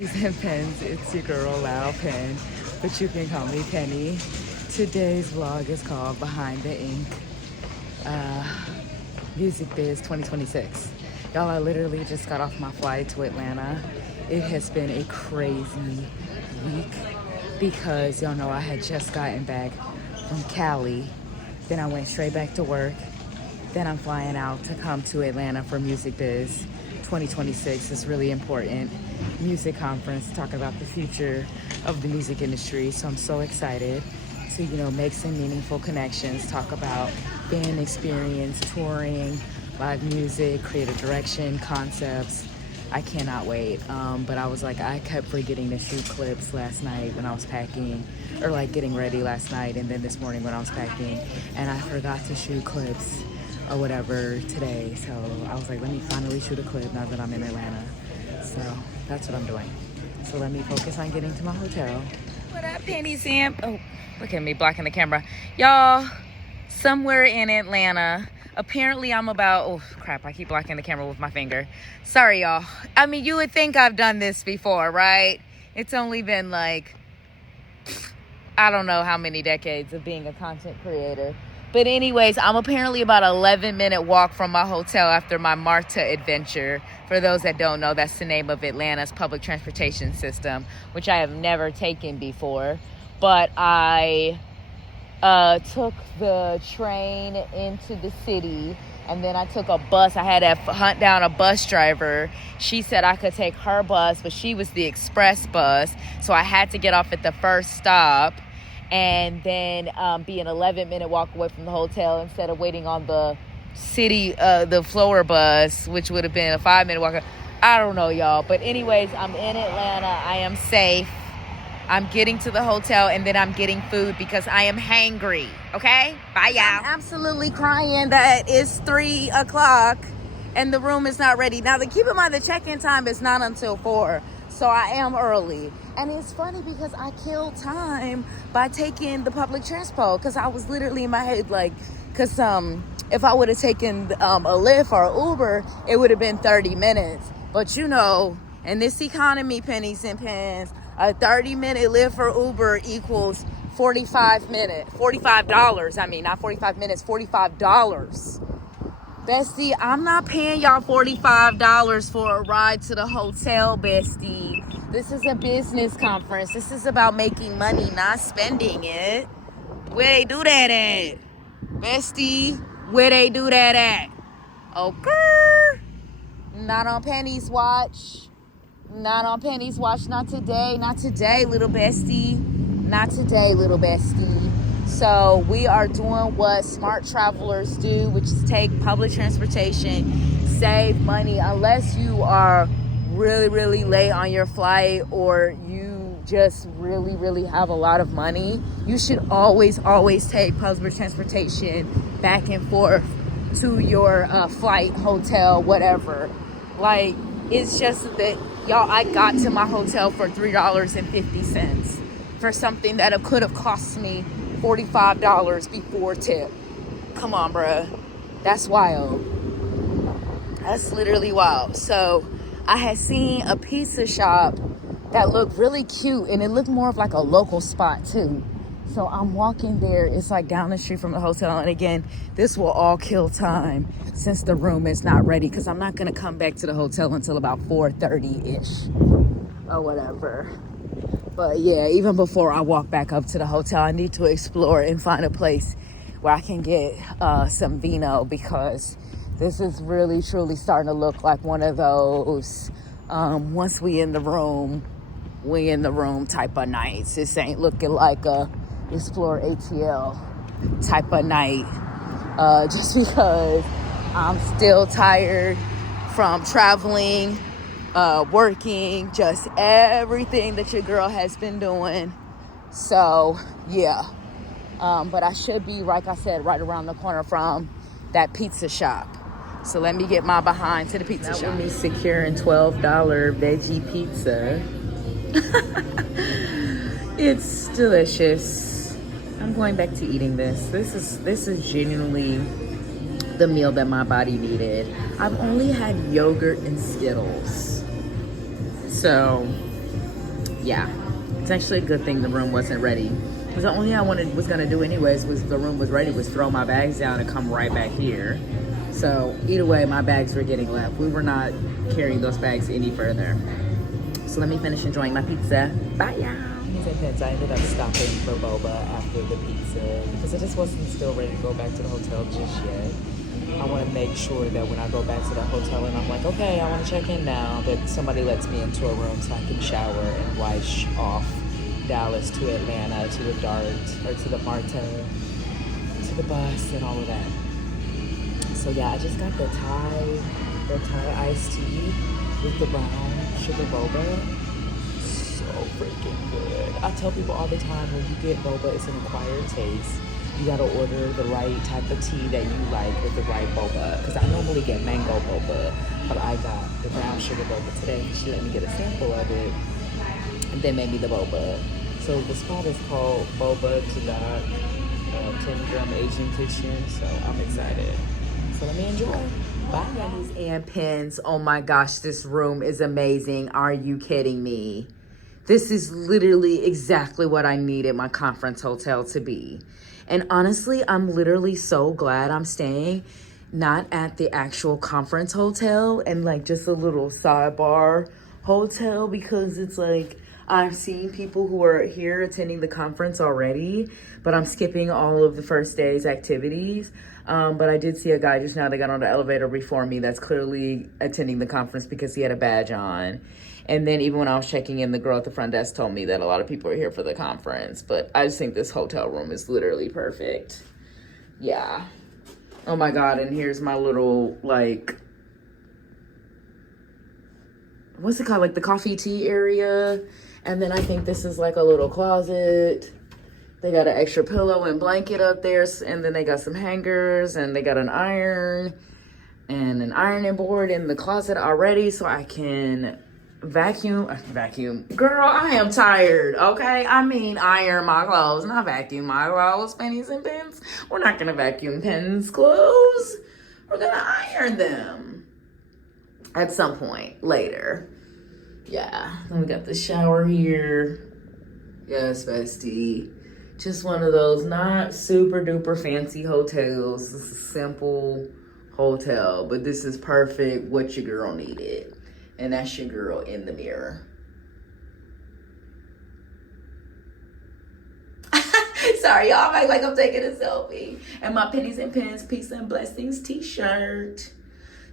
And Pens, it's your girl Loud Pen, but you can call me Penny. Today's vlog is called Behind the Ink Music Biz 2026. Y'all, I literally just got off my flight to Atlanta. It has been a crazy week because y'all know I had just gotten back from Cali. Then I went straight back to work. Then I'm flying out to come to Atlanta for Music Biz 2026. It's really important music conference, talk about the future of the music industry. So I'm so excited to, make some meaningful connections, talk about fan experience, touring, live music, creative direction, concepts. I cannot wait. But I was like, I kept forgetting to shoot clips last night when I was packing, or like getting ready last night, and then this morning when I was packing, and I forgot to shoot clips or whatever today. So I was like, let me finally shoot a clip now that I'm in Atlanta. So that's what I'm doing. So let me focus on getting to my hotel. What up, Pennies? Oh, look at me blocking the camera. Y'all, somewhere in Atlanta, apparently I'm about, oh crap, I keep blocking the camera with my finger. Sorry, y'all. I mean, you would think I've done this before, right? It's only been like, I don't know how many decades of being a content creator. But anyways, I'm apparently about an 11-minute walk from my hotel after my MARTA adventure. For those that don't know, that's the name of Atlanta's public transportation system, which I have never taken before. But I took the train into the city, and then I took a bus. I had to hunt down a bus driver. She said I could take her bus, but she was the express bus. So I had to get off at the first stop and then be an 11-minute walk away from the hotel instead of waiting on the city, the flower bus, which would have been a 5-minute walk. I don't know, y'all. But anyways, I'm in Atlanta. I am safe. I'm getting to the hotel, and then I'm getting food because I am hangry. Okay? Bye, y'all. I'm absolutely crying that it's 3 o'clock and the room is not ready. Now, keep in mind, the check-in time is not until 4. So I am early. And it's funny because I killed time by taking the public transport, because I was literally in my head like, because if I would have taken a Lyft or an Uber, it would have been 30 minutes. But in this economy, Pennies and Pens, a 30-minute Lyft or Uber equals $45. I mean, not 45 minutes, $45. Bestie, I'm not paying y'all $45 for a ride to the hotel, bestie. This is a business conference. This is about making money, not spending it. Where they do that at? Bestie, where they do that at? Okay. Not on Penny's watch. Not on Penny's watch. Not today. Not today, little bestie. Not today, little bestie. So we are doing what smart travelers do, which is take public transportation, save money. Unless you are really, really late on your flight, or you just really, really have a lot of money, you should always take public transportation back and forth to your flight, hotel, whatever. Like, it's just that, y'all, I got to my hotel for $3.50 for something that could have cost me $45 before tip. Come on, bruh. That's wild. That's literally wild. So I had seen a pizza shop that looked really cute, and it looked more of like a local spot too. So I'm walking there. It's like down the street from the hotel. And again, this will all kill time since the room is not ready, because I'm not going to come back to the hotel until about 4:30-ish or whatever. But yeah, even before I walk back up to the hotel, I need to explore and find a place where I can get some vino, because this is really, truly starting to look like one of those once we in the room type of nights. This ain't looking like a Explore ATL type of night, just because I'm still tired from traveling, working, just everything that your girl has been doing. So yeah, but I should be, like I said, right around the corner from that pizza shop. So let me get my behind to the pizza shop. That would be securing $12 veggie pizza. It's delicious. I'm going back to eating this. This is genuinely the meal that my body needed. I've only had yogurt and Skittles. So Yeah, it's actually a good thing the room wasn't ready. Because the only thing I was gonna do anyways was the room was ready was throw my bags down and come right back here. So either way, my bags were getting left. We were not carrying those bags any further. So let me finish enjoying my pizza. Bye, y'all. I ended up stopping for boba after the pizza because I just wasn't still ready to go back to the hotel just yet. I want to make sure that when I go back to the hotel and I'm like, okay, I want to check in now, that somebody lets me into a room so I can shower and wash off Dallas to Atlanta, to the Dart, or to the Marta, to the bus and all of that. So yeah, I just got the Thai iced tea with the brown sugar boba. So freaking good. I tell people all the time, when you get boba, it's an acquired taste. You gotta order the right type of tea that you like with the right boba. Because I normally get mango boba, but I got the brown sugar boba today. She let me get a sample of it, and then made me the boba. So the spot is called Boba to Dot, 10 Drum Asian Kitchen. So I'm excited. So let me enjoy. Bye, Pennies and Pens. Oh my gosh, this room is amazing. Are you kidding me? This is literally exactly what I needed my conference hotel to be. And honestly, I'm literally so glad I'm staying not at the actual conference hotel and like just a little sidebar hotel, because it's like I've seen people who are here attending the conference already, but I'm skipping all of the first day's activities. But I did see a guy just now that got on the elevator before me that's clearly attending the conference because he had a badge on. And then even when I was checking in, the girl at the front desk told me that a lot of people are here for the conference. But I just think this hotel room is literally perfect. Yeah. Oh my God, and here's my little, like, what's it called? Like the coffee tea area. And then I think this is like a little closet. They got an extra pillow and blanket up there. And then they got some hangers and they got an iron and an ironing board in the closet already so I can vacuum. Girl, I am tired, okay? I mean, iron my clothes, not vacuum my clothes. Pennies and Pens. We're not gonna vacuum Pens' clothes. We're gonna iron them at some point later. Yeah, then we got the shower here. Yes, bestie. Just one of those not super duper fancy hotels. This is a simple hotel, but this is perfect what your girl needed. And that's your girl in the mirror. Sorry, y'all, I act like I'm taking a selfie. And my Pennies and Pens Peace and Blessings t-shirt.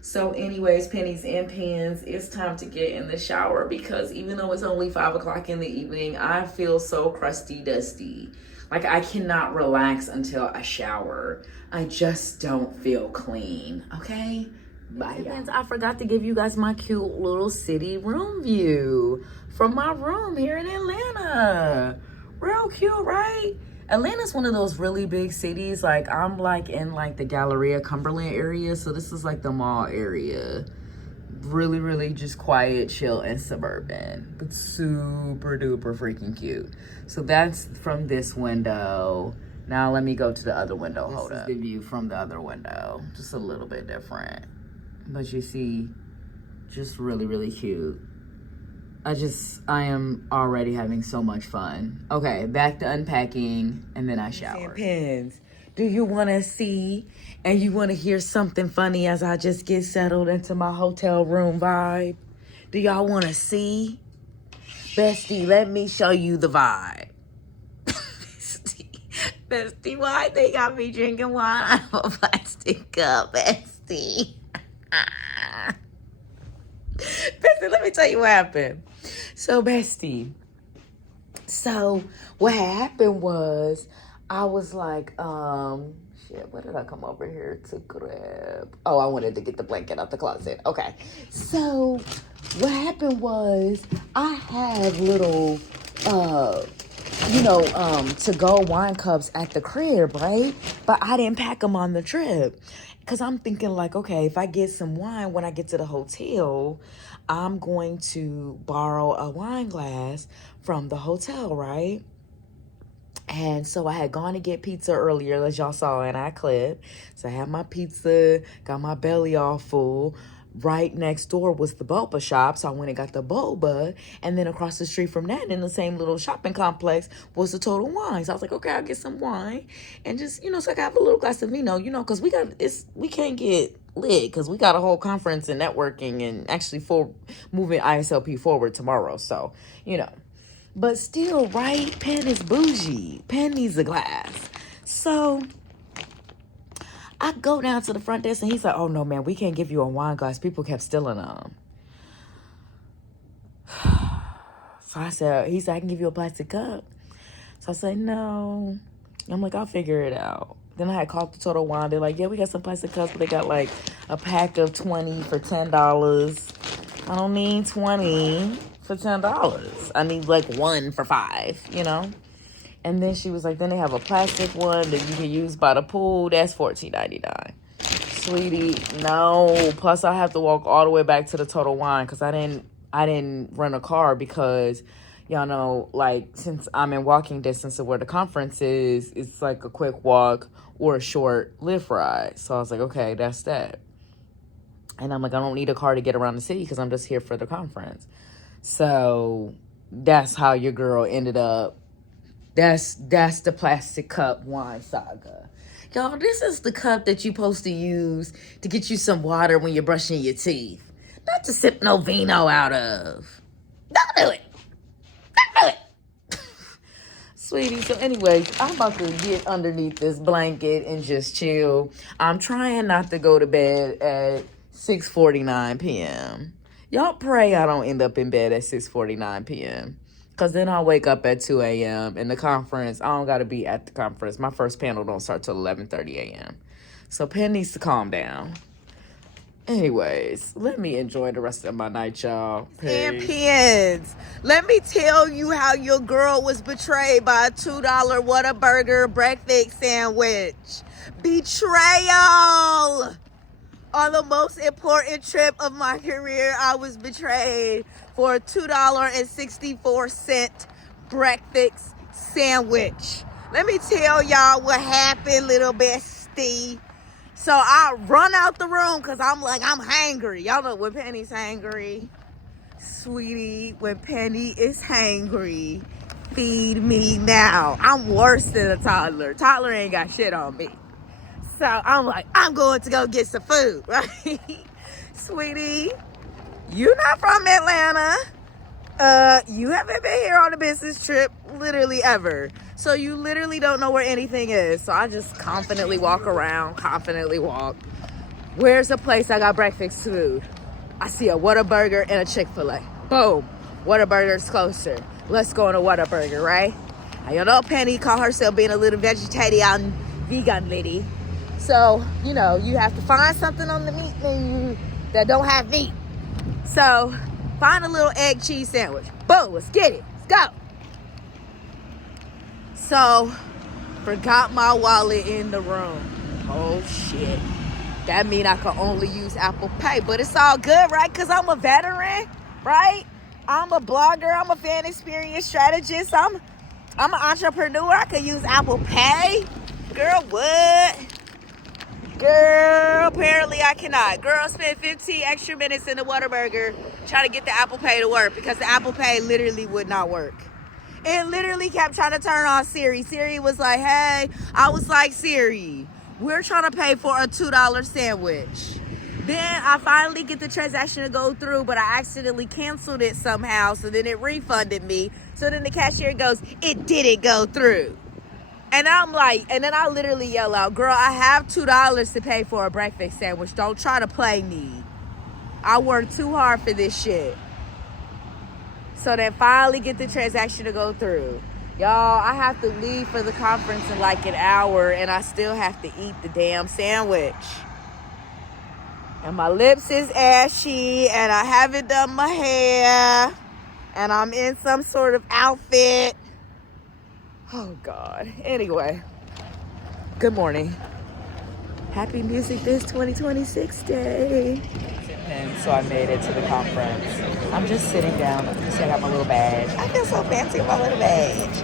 So anyways, Pennies and Pens, it's time to get in the shower because even though it's only 5 o'clock in the evening, I feel so crusty dusty. Like I cannot relax until I shower. I just don't feel clean, okay? Bye, y'all. I forgot to give you guys my cute little city room view from my room here in Atlanta. Real cute, right? Atlanta's one of those really big cities. Like I'm like in like the Galleria Cumberland area. So this is like the mall area. Really, really just quiet, chill, and suburban. But super duper freaking cute. So that's from this window. Now let me go to the other window. Hold up. This is the view from the other window. Just a little bit different. But you see, just really, really cute. I am already having so much fun. Okay, back to unpacking, and then I shower. Pens, do you want to see and you want to hear something funny as I just get settled into my hotel room vibe? Do y'all want to see? Bestie, let me show you the vibe. Bestie, why they got me drinking wine out of a plastic cup, bestie? Bestie, let me tell you what happened. So, bestie, what happened was I was like, shit, what did I come over here to grab? Oh, I wanted to get the blanket out the closet. Okay. So, what happened was I have little, to-go wine cups at the crib, right? But I didn't pack them on the trip. Because I'm thinking like, okay, if I get some wine when I get to the hotel, I'm going to borrow a wine glass from the hotel, right? And so I had gone to get pizza earlier, as y'all saw in our clip. So I had my pizza, got my belly all full, right next door was the boba shop. So I went and got the boba. And then across the street from that, in the same little shopping complex, was the Total Wine. So I was like, okay, I'll get some wine. And just, so I got a little glass of vino, because we can't get lit because we got a whole conference and networking and actually for moving ISLP forward tomorrow. So, But still, right? Penn is bougie. Penn needs a glass. So I go down to the front desk and he's like, oh no, man, we can't give you a wine glass. People kept stealing them. So I said, he said, I can give you a plastic cup. So I said, no. I'm like, I'll figure it out. Then I had called the Total Wine. They're like, yeah, we got some plastic cups, but they got like a pack of 20 for $10. I don't need 20 for $10. I need like one for $5, And then she was like, then they have a plastic one that you can use by the pool. That's $14.99. Sweetie, no. Plus I have to walk all the way back to the Total Wine because I didn't rent a car because, since I'm in walking distance of where the conference is, it's like a quick walk or a short Lyft ride. So I was like, okay, that's that. And I'm like, I don't need a car to get around the city because I'm just here for the conference. So that's how your girl ended up. That's the plastic cup wine saga. Y'all, this is the cup that you're supposed to use to get you some water when you're brushing your teeth. Not to sip no vino out of. Don't do it. Don't do it. Sweetie, so anyways, I'm about to get underneath this blanket and just chill. I'm trying not to go to bed at 6:49 p.m. Y'all pray I don't end up in bed at 6:49 p.m. Because then I'll wake up at 2 a.m. in the conference. I don't got to be at the conference. My first panel don't start till 11:30 a.m. So Penn needs to calm down. Anyways, let me enjoy the rest of my night, y'all. And Pennies, let me tell you how your girl was betrayed by a $2 Whataburger breakfast sandwich. Betrayal! On the most important trip of my career, I was betrayed for a $2.64 breakfast sandwich. Let me tell y'all what happened, little bestie. So I run out the room because I'm hangry. Y'all know when Penny's hangry. Sweetie, when Penny is hangry, feed me now. I'm worse than a toddler. Toddler ain't got shit on me. So I'm like, I'm going to go get some food, right? Sweetie, you're not from Atlanta. You haven't been here on a business trip literally ever. So you literally don't know where anything is. So I just confidently walk around, Where's the place I got breakfast food? I see a Whataburger and a Chick-fil-A. Boom. Whataburger's closer. Let's go on a Whataburger, right? I Penny call herself being a little vegetarian vegan lady. So, you have to find something on the meat menu that don't have meat. So, find a little egg cheese sandwich. Boom, let's get it. Let's go. So, forgot my wallet in the room. Oh, shit. That mean I can only use Apple Pay. But it's all good, right? Because I'm a veteran, right? I'm a blogger. I'm a fan experience strategist. I'm an entrepreneur. I can use Apple Pay. Girl, what? Girl, apparently I cannot. Girl, spent 15 extra minutes in the Whataburger trying to get the Apple Pay to work because the Apple Pay literally would not work. It literally kept trying to turn on Siri. Siri was like, hey. I was like, Siri, we're trying to pay for a $2 sandwich. Then I finally get the transaction to go through, but I accidentally canceled it somehow, so then it refunded me. So then the cashier goes, it didn't go through. And I'm like, and then I literally yell out, girl, I have $2 to pay for a breakfast sandwich. Don't try to play me. I worked too hard for this shit. So then finally get the transaction to go through. Y'all, I have to leave for the conference in like an hour and I still have to eat the damn sandwich. And my lips is ashy and I haven't done my hair. And I'm in some sort of outfit. Oh, God. Anyway, good morning. Happy Music Biz 2026 Day. And so I made it to the conference. I'm just sitting down. You see, I got my little badge. I feel so fancy with my little badge.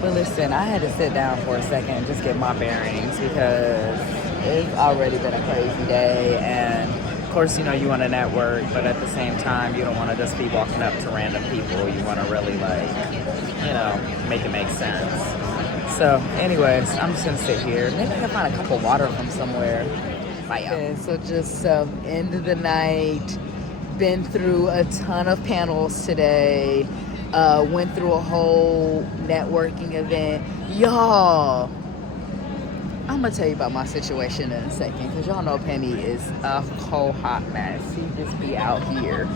But listen, I had to sit down for a second and just get my bearings because it's already been a crazy day. And course, you know, you want to network, but at the same time, you don't want to just be walking up to random people. You want to really, like, you know, make it make sense. So, anyways, I'm just going to sit here. Maybe I can find a cup of water from somewhere. Bye, y'all. Okay, so just end of the night. Been through a ton of panels today. Went through a whole networking event. Y'all, I'm gonna tell you about my situation in a second, because y'all know Penny is a whole hot mess. She just be out here.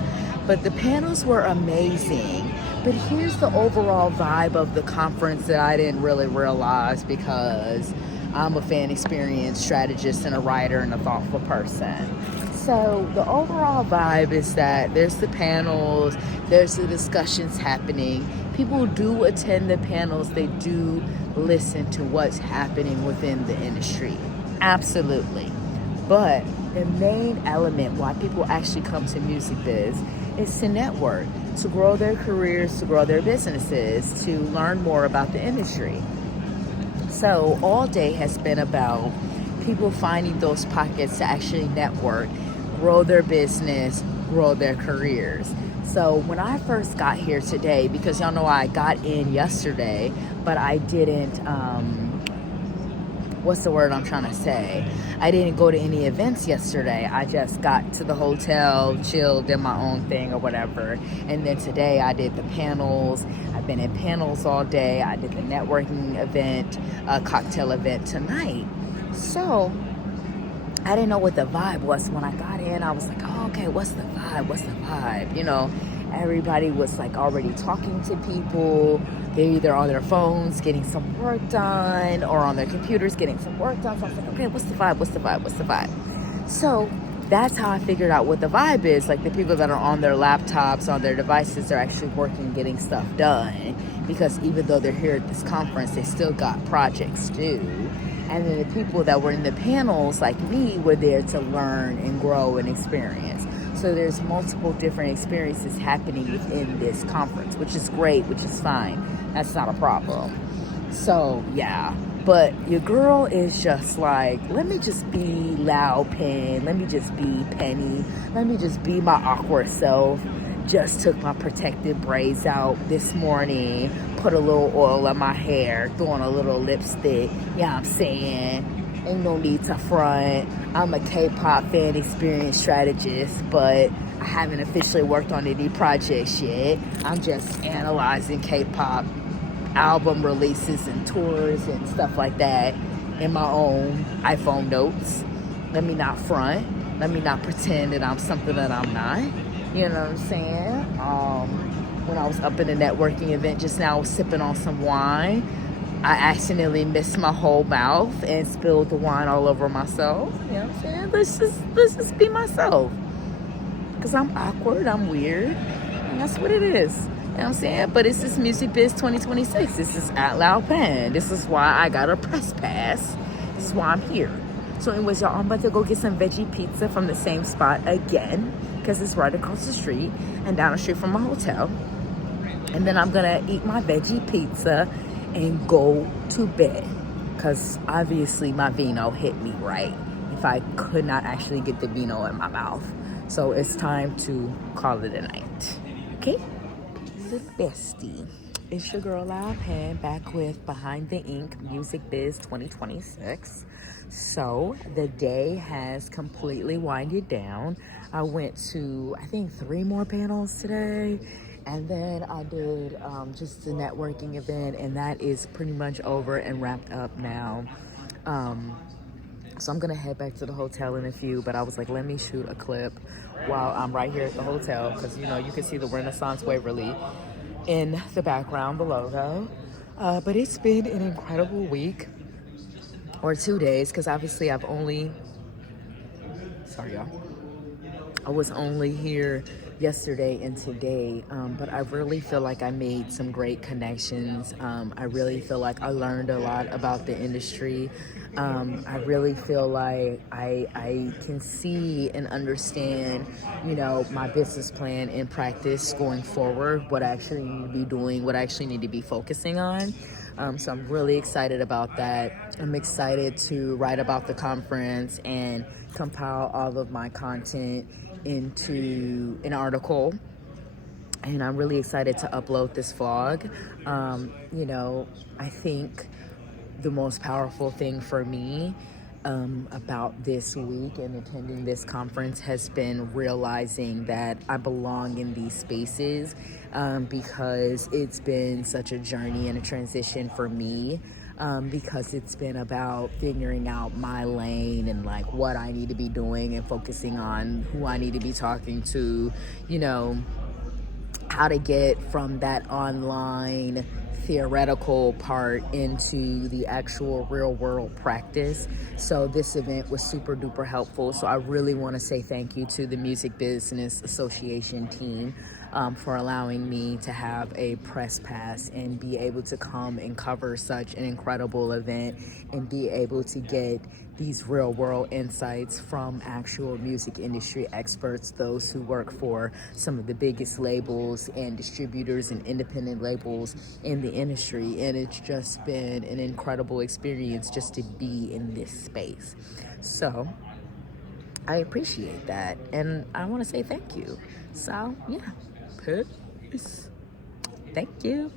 But the panels were amazing. But here's the overall vibe of the conference that I didn't really realize, because I'm a fan experience strategist and a writer and a thoughtful person. So the overall vibe is that there's the panels, there's the discussions happening. People do attend the panels. They do listen to what's happening within the industry. Absolutely. But the main element why people actually come to Music Biz is to network, to grow their careers, to grow their businesses, to learn more about the industry. So all day has been about people finding those pockets to actually network, grow their business, grow their careers. So when I first got here today, because y'all know I got in yesterday, but I didn't, what's the word I'm trying to say? I didn't go to any events yesterday. I just got to the hotel, chilled, did my own thing or whatever. And then today I did the panels. I've been in panels all day. I did the networking event, cocktail event tonight. So I didn't know what the vibe was. When I got in, I was like, oh, okay, what's the vibe? What's the vibe? You know, everybody was like already talking to people. They're either on their phones getting some work done or on their computers getting some work done. So I was like, okay, what's the vibe? What's the vibe? What's the vibe? So that's how I figured out what the vibe is. Like the people that are on their laptops, on their devices, they're actually working, getting stuff done. Because even though they're here at this conference, they still got projects due. And then the people that were in the panels, like me, were there to learn and grow and experience. So there's multiple different experiences happening within this conference, which is great, which is fine. That's not a problem. So, yeah. But your girl is just like, let me just be loud Pen. Let me just be Penny. Let me just be my awkward self. Just took my protective braids out this morning, put a little oil on my hair, throwing a little lipstick. Yeah, I'm saying, ain't no need to front. I'm a K-pop fan experience strategist, but I haven't officially worked on any projects yet. I'm just analyzing K-pop album releases and tours and stuff like that in my own iPhone notes. Let me not front. Let me not pretend that I'm something that I'm not. You know what I'm saying? When I was up in a networking event just now, I was sipping on some wine. I accidentally missed my whole mouth and spilled the wine all over myself. You know what I'm saying? Let's just be myself. Because I'm awkward, I'm weird, and that's what it is. You know what I'm saying? But it's this Music Biz 2026. This is at Loud Pen. This is why I got a press pass. This is why I'm here. So anyways, y'all, I'm about to go get some veggie pizza from the same spot again, because it's right across the street and down the street from my hotel. And then I'm gonna eat my veggie pizza and go to bed, because obviously my vino hit me right if I could not actually get the vino in my mouth. So it's time to call it a night. Okay? The bestie. It's your girl Loud Pen, back with Behind the Ink Music Biz 2026. So the day has completely winded down. I went to, I think, 3 more panels today. And then I did just a networking event, and that is pretty much over and wrapped up now. So I'm gonna head back to the hotel in a few, but I was like, let me shoot a clip while I'm right here at the hotel, because, you know, you can see the Renaissance Waverly in the background, the logo. But it's been an incredible week, or 2 days, because obviously I've only, sorry y'all, I was only here yesterday and today, but I really feel like I made some great connections. I really feel like I learned a lot about the industry. I really feel like I can see and understand, you know, my business plan in practice going forward, what I actually need to be doing, what I actually need to be focusing on. So I'm really excited about that. I'm excited to write about the conference and compile all of my content into an article, and I'm really excited to upload this vlog. You know, I think the most powerful thing for me about this week and attending this conference has been realizing that I belong in these spaces, because it's been such a journey and a transition for me, because it's been about figuring out my lane and like what I need to be doing and focusing on who I need to be talking to, you know, how to get from that online theoretical part into the actual real world practice. So this event was super duper helpful. So I really want to say thank you to the Music Business Association team for allowing me to have a press pass and be able to come and cover such an incredible event and be able to get these real world insights from actual music industry experts, those who work for some of the biggest labels and distributors and independent labels in the industry. And it's just been an incredible experience just to be in this space. So I appreciate that, and I want to say thank you. So yeah, peace. Thank you.